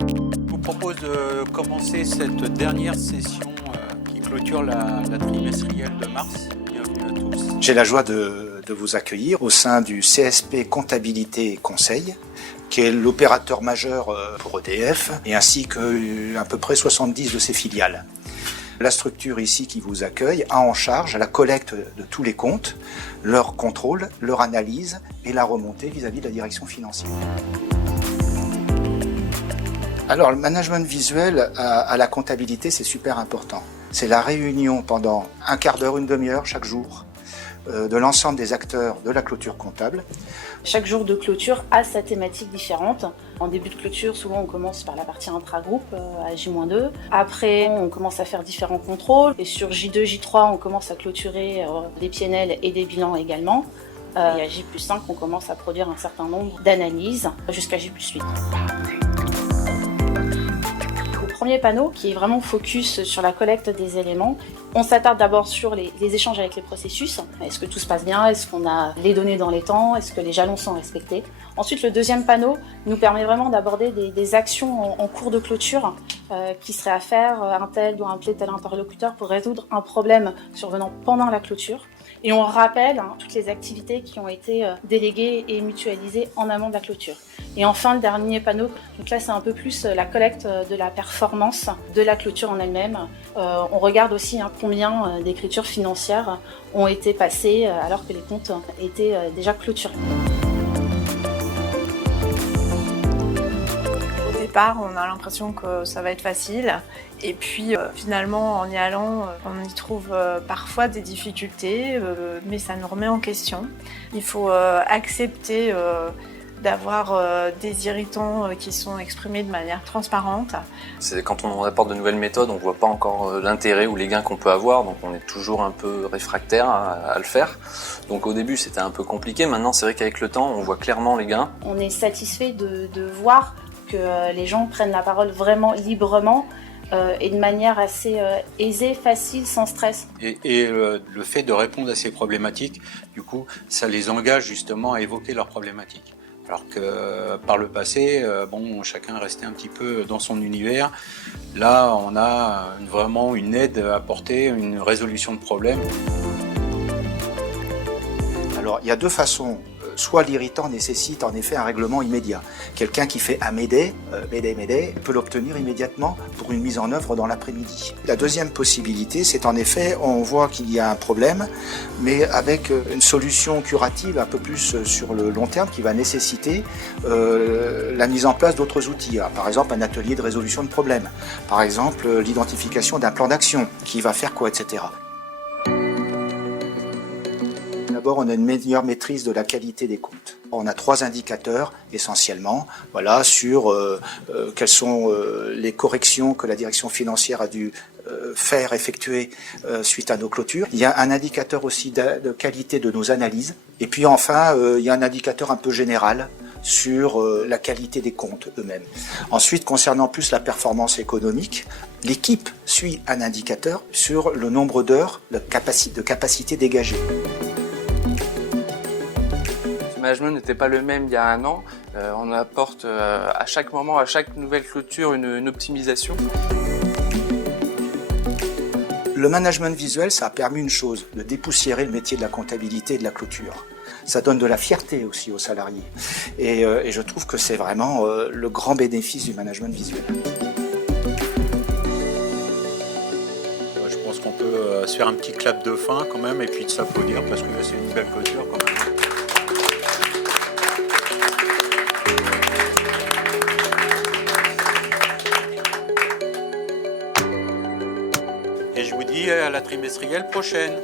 Je vous propose de commencer cette dernière session qui clôture la trimestrielle de mars. Bienvenue à tous. J'ai la joie de vous accueillir au sein du CSP Comptabilité et Conseil, qui est l'opérateur majeur pour EDF, et ainsi que à peu près 70 de ses filiales. La structure ici qui vous accueille a en charge la collecte de tous les comptes, leur contrôle, leur analyse et la remontée vis-à-vis de la direction financière. Alors, le management visuel à la comptabilité, c'est super important. C'est la réunion pendant un quart d'heure, une demi-heure chaque jour de l'ensemble des acteurs de la clôture comptable. Chaque jour de clôture a sa thématique différente. En début de clôture, souvent on commence par la partie intragroupe à J-2. Après, on commence à faire différents contrôles. Et sur J2, J3, on commence à clôturer des PNL et des bilans également. Et à J+5, on commence à produire un certain nombre d'analyses jusqu'à J+8. Premier panneau qui est vraiment focus sur la collecte des éléments. On s'attarde d'abord sur les échanges avec les processus. Est-ce que tout se passe bien? Est-ce qu'on a les données dans les temps? Est-ce que les jalons sont respectés? Ensuite, le deuxième panneau nous permet vraiment d'aborder des actions en cours de clôture qui seraient à faire, un tel doit appeler tel interlocuteur pour résoudre un problème survenant pendant la clôture. Et on rappelle toutes les activités qui ont été déléguées et mutualisées en amont de la clôture. Et enfin, le dernier panneau, donc là c'est un peu plus la collecte de la performance de la clôture en elle-même. On regarde aussi combien d'écritures financières ont été passées alors que les comptes étaient déjà clôturés. Au départ, on a l'impression que ça va être facile. Et puis finalement, en y allant, on y trouve parfois des difficultés, mais ça nous remet en question. Il faut accepter d'avoir des irritants qui sont exprimés de manière transparente. C'est quand on apporte de nouvelles méthodes, on ne voit pas encore l'intérêt ou les gains qu'on peut avoir, donc on est toujours un peu réfractaire à le faire. Donc au début c'était un peu compliqué, maintenant c'est vrai qu'avec le temps on voit clairement les gains. On est satisfait de voir que les gens prennent la parole vraiment librement et de manière assez aisée, facile, sans stress. Et le fait de répondre à ces problématiques, du coup, ça les engage justement à évoquer leurs problématiques. Alors que par le passé, chacun restait un petit peu dans son univers. Là, on a vraiment une aide à apporter, une résolution de problème. Alors, il y a deux façons. Soit l'irritant nécessite en effet un règlement immédiat. Quelqu'un qui fait un Médée peut l'obtenir immédiatement pour une mise en œuvre dans l'après-midi. La deuxième possibilité, c'est en effet, on voit qu'il y a un problème, mais avec une solution curative un peu plus sur le long terme qui va nécessiter la mise en place d'autres outils. Par exemple, un atelier de résolution de problèmes. Par exemple, l'identification d'un plan d'action qui va faire quoi, etc. D'abord, on a une meilleure maîtrise de la qualité des comptes. On a 3 indicateurs essentiellement, sur quelles sont les corrections que la direction financière a dû effectuer suite à nos clôtures. Il y a un indicateur aussi de qualité de nos analyses. Et puis enfin, il y a un indicateur un peu général sur la qualité des comptes eux-mêmes. Ensuite, concernant plus la performance économique, l'équipe suit un indicateur sur le nombre d'heures de capacité dégagée. Le management n'était pas le même il y a un an. On apporte à chaque moment, à chaque nouvelle clôture, une optimisation. Le management visuel, ça a permis une chose, de dépoussiérer le métier de la comptabilité et de la clôture. Ça donne de la fierté aussi aux salariés. Et je trouve que c'est vraiment le grand bénéfice du management visuel. Je pense qu'on peut se faire un petit clap de fin quand même et puis de s'applaudir parce que c'est une belle clôture quand même. Et je vous dis à la trimestrielle prochaine.